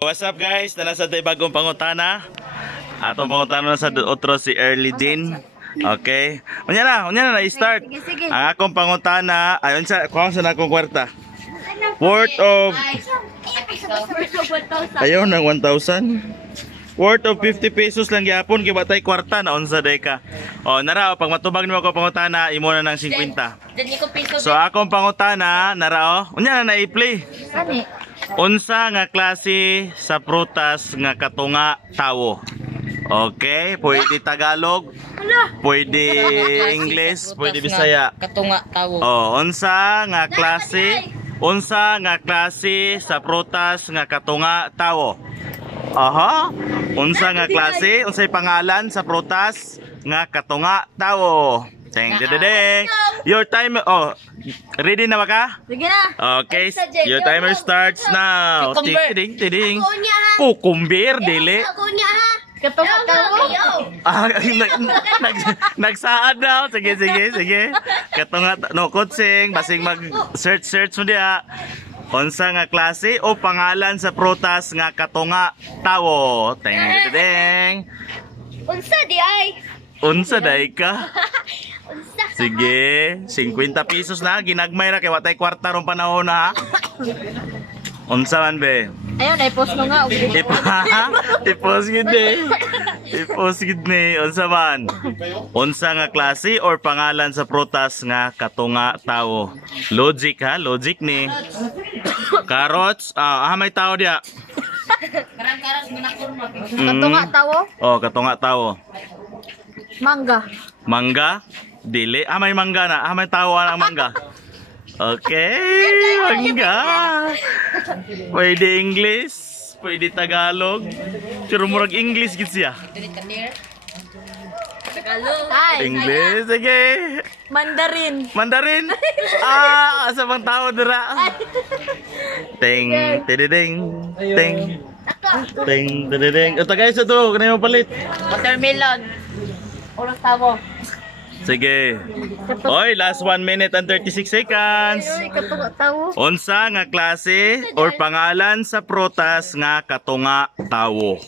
What's up guys? Tala sa tayo bagong pangutana. Atong pangutana na sa otro si Early Din. Okay. Unya na i-start. Ang akong pangutana, ayon sa kuha sa akong kwarta. Worth of ayaw ng 1,000. Worth of 50 pesos lang gyapon kay batay kwarta na unsa day ka. Oh, nara pag matubag nimo ako pangutana, imo na ng 50. So akong pangutana, nara unya na i-play. Unsa nga klase sa prutas nga katunga tawo? Okay, pwede Tagalog, pwede English, pwede Bisaya. Katunga tawo. Oh, unsa nga klase sa prutas nga katunga tawo? Aha. Unsa nga klase, unsay pangalan sa prutas nga katunga tawo? Ding ding ding. Your time, oh, ready na ba ka? Sige na. Okay, your timer starts now. Cucumber. Ding ding ding. Cucumber, dili. Katunga tawo. Nagsaad na. Sige. Katunga, no, kutsing, basing mag-search mo diya. Unsa nga klase o pangalan sa prutas nga katunga tawo? Ding ding ding. Unsa di ay? Unsa day ka? Sige, 50 pesos na. Ginagmay ra kay watay kwarta ron panahon ha. Unsa man be? Ayun, i-post mo nga. I-post gid ni. I-post gid ni. Unsa man? Unsa nga klase or pangalan sa prutas nga katunga tawo? Logic ha, logic ni. Carrots, may tao dia. Karang-karang minakurma. Katunga tawo? Oh, katunga tawo. Mangga. Mangga? Dili. May mangga na. May tawa ng mangga. Okay. Mangga. Pwede English. Pwede Tagalog. Pero murag English gid siya. Tagalog. English. Sige. Mandarin. Mandarin. Asa bang tao dira? Ting. Tididing. Ting. Ting. Tididing. Ito guys, ito. Kanina mo palit. Watermelon. Ulo tawo. Sige. Oy, last 1 minute and 36 seconds. Katunga tawo. Unsa nga klase or pangalan sa prutas nga katunga tawo?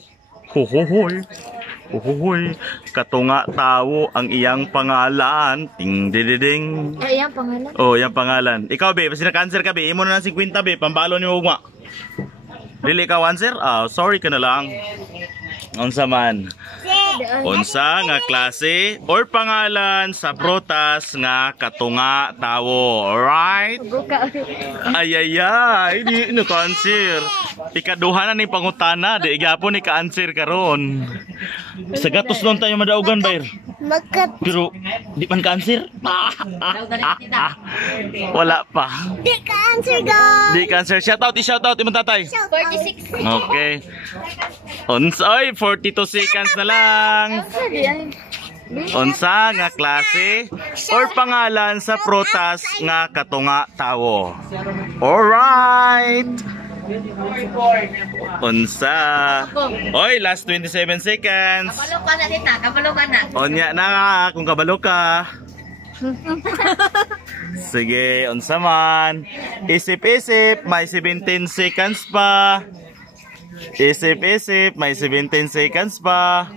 Hohohoy. Hohohoy. Katunga tawo ang iyang pangalan. Ting dididing. Ay, yan pangalan. Oh, yang pangalan. Ikaw be, basta na-cancer ka be, imo na ng 50 be, pambalo ni ugma. Dili ka answer? Sorry ka na lang. Unsa man? Unsa nga klase or pangalan sa prutas nga katunga tawo? Alright? Ayayay, di no ka-answer. Ikaduha na ni pangutana, di gyapon ni ka-answer karon. Sa gatos lang tayo madaugan bayr. Pero di man ka-answer? Wala pa. Di ka answer guys. Di ka-answer. Shoutout imong tatay. 46. Okay. Unsay 42 seconds na lang. Unsa nga klase or pangalan sa prutas nga katunga tawo? Alright. Unsa? Oy, last 27 seconds. Kabalo ka na dita, kabalo ka na. Onya na kung kabalo ka. Sige, unsa man? Isip-isip, may 17 seconds pa. Isip-isip, may 17 seconds pa.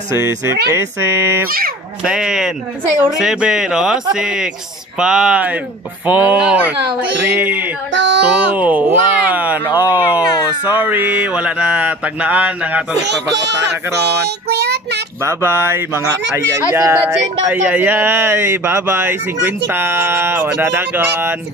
Isip-isip. 10, 7, 6, 5, 4, 3, 2, 1. Oh, sorry. Wala na tagnaan ang atong ipapagkutana karon. Bye-bye, mga ayayay. Ayayay. Bye-bye, 50. Wala dagan.